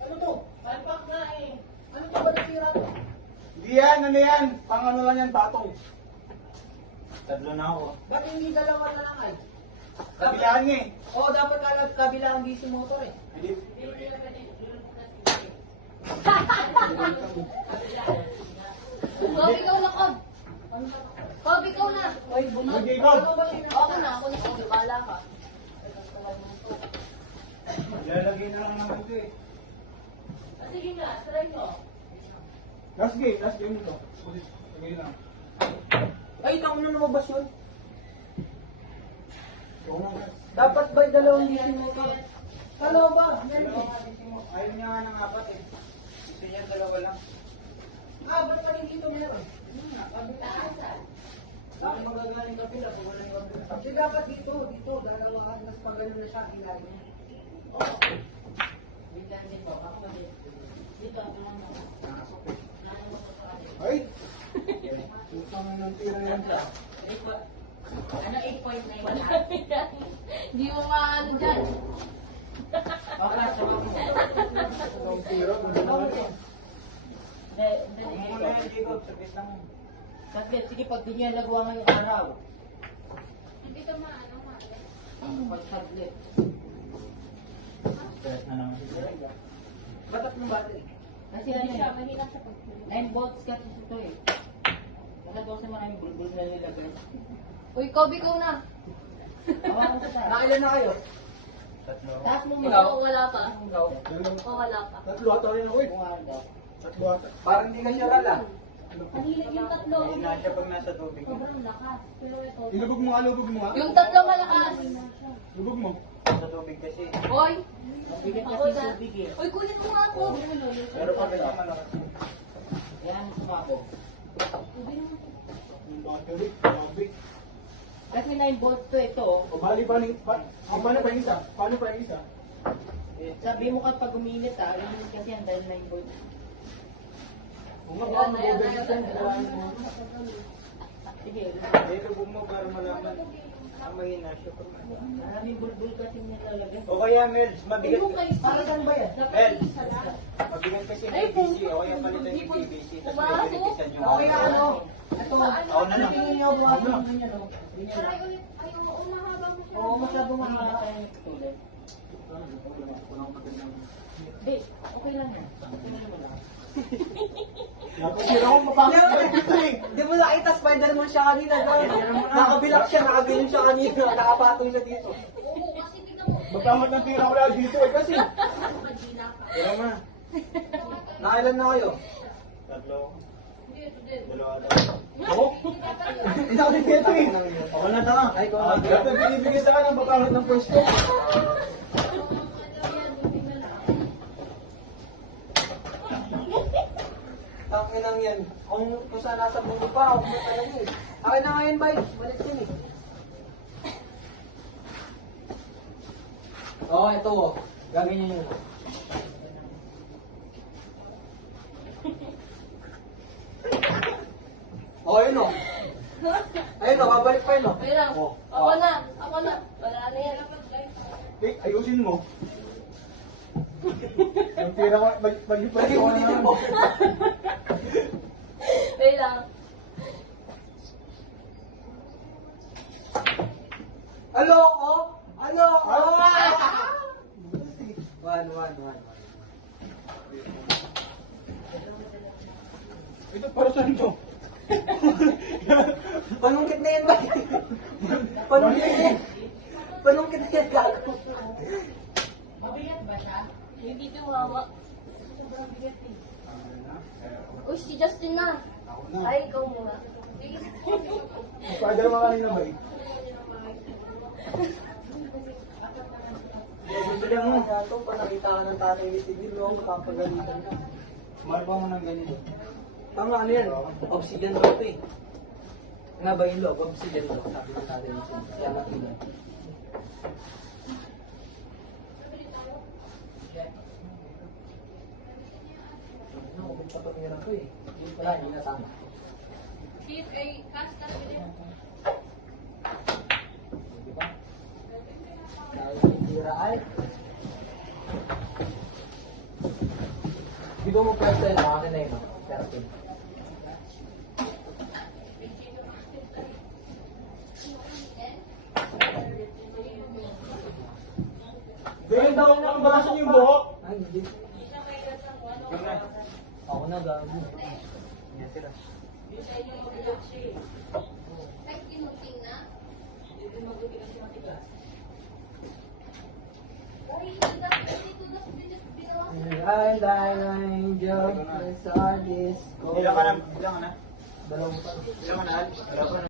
Ano to? Palpak na eh. Ano to ba natira to? Hindi yan, ano yan? Pang ano lang yan, batong. Tatlo na ako. Ba't hindi dalawa na lang ay? Kabilaan nga eh. Oo, dapat kabila ang DC motor eh. Hindi. Kobe, ikaw na, Kob. Kobe, ikaw na. Ay, bunod. Hindi, ikaw. Ano ba siya? Ako na, sige, bahala ka. Lalagay na lang naman ito eh. Sige nga, try nyo. Last game ito. Lagay lang. Ay, nauna lumabas yun. Oo nga. Dapat ba dalawang DC motor? Ano ba? Meron eh. Ayaw niya nga ng apat eh. Gusto niya dalawa lang. Ah, ba't pa rin dito meron? Taasan. Bakit magagaling kapila pag wala yung kapila? Kasi dapat dito, dalawa ka, mas pag gano'n na siya, ilalim. Oo. Dito, dito. Ako dito. Dito, ano mo. Ay! Utang na ng tira yan ka. Ano 8.9? Hindi mo maano dyan. Baka sa mga Ang tira, ganda naman ito. Dali. Ang muna yan, Jacob. Sabit lang. Saglit, sige, pag di niya nagawa ngayong araw. Dito maano ma. Pag saglit. Stress na naman siya. Batat ng battery. Kasi ano siya, mahirap sa pagpuli. 9 volts kasi ito eh. Wala daw sa maraming bulbul na nilagay. Uy, Kobe, ikaw na. Nakailan na kayo? Tatlo. Taas mo Ikaw, mo. wala pa. Ikaw. Oo, wala pa. Tatlo ata rin ako eh. Kung ano daw. Tatlo ata. Parang hindi ka siya lala. Ang hilig yung tatlo. Hina siya pag nasa tubig. Sobrang lakas. Pero ito. Ilubog mo nga. Yung tatlo malakas. Lubog mo. Sa tubig kasi. Hoy. Mabigat Ako kasi na. tubig eh. Uy, kunin mo nga ako. Pero pag malakas. Yan, sumabog. Yung battery, grabe. Kasi 9 volts to ito. O bali pa ni... Paano pa yung isa? Paano pa yung isa? Sabi mo kapag uminit uminit kasi yan dahil 9 volts. Kung nga ba, mag-overheat yan. Sige, Ilubog mo para malaman. Ang mahina siya. maraming bulbul kasi nilalagay. O kaya Mels, mabigat. Para saan ba yan? Mels, mabigat kasi yung Ay, PVC. O kaya palitan yung PVC. Tapos Pumasok. pinagkikisan yung O kaya ano? Ito, Ako na lang. tingin niyo bukas ng ganyan o. Ganyan. Try ulit. Ay, oo, mahaba mo siya. Oo, masyadong mahaba tayo ng tulad. Hindi, okay lang yan. Tingnan mo lang. Dapat sila akong mapapit ito eh. Di mo nakita Spider-Man siya kanina, no? Nakabilak siya, nakabilin siya kanina, nakapatong siya dito. Oo, kasi tignan mo. Magkamat ng tira ko lang dito eh kasi. Kaya nga. Nakailan na kayo? Tatlo. Hindi. Dalawa lang. Ako? Isa ko din dito eh. Ako na tanga. Ay, ko. Dapat binibigay sa akin ng pagkamat ng pwesto. Tangin lang yan. Kung saan nasa buo pa, huwag mo talaga eh. Akin na ngayon, bay. Balik din eh. Oo, ito oh. Gagawin nyo. Oh, ayun oh. Ayun oh, babalik pa yun oh. Wait lang. Oh. Ako na. Wala na yan. Eh, ayusin mo. Yung tira ko, Lagi mo dito mo. Wait lang. Aloko? Aloko? One. Ito para saan ito? Panungkit na yan, bay. Panungkit na yan. Panungkit na yan, gago. Mabigat ba siya? Hindi tumawa. Sobrang bigat eh. Uy, si Justin na. Ako na. Ay, ikaw muna. Spider man kanina ba eh? Bibili mo. Ito, pa nakita ka ng tatay ni Sigil, no? Makapagalitan ka. Mahal pa mo ng ganito. Ano yan? Obsidian daw ito eh. Nga ba yung loob? Obsidian daw. Sabi ng tatay ni Sigil. Kaya nakita. Ano, kung papatungan ko eh. Hindi pala, hindi nasama. Keith, ay, cast na rin. Di ba? Dahil may tira ay Hindi ko mo press yun, akin na yun. Perfect. Dahil daw ang balasan yung buhok. Ay, hindi. Ako na gago. Yan sila. I die angel, it's our disco. Ilan ka na? Ilan ka na? Dalawang pa. Ilan ka na?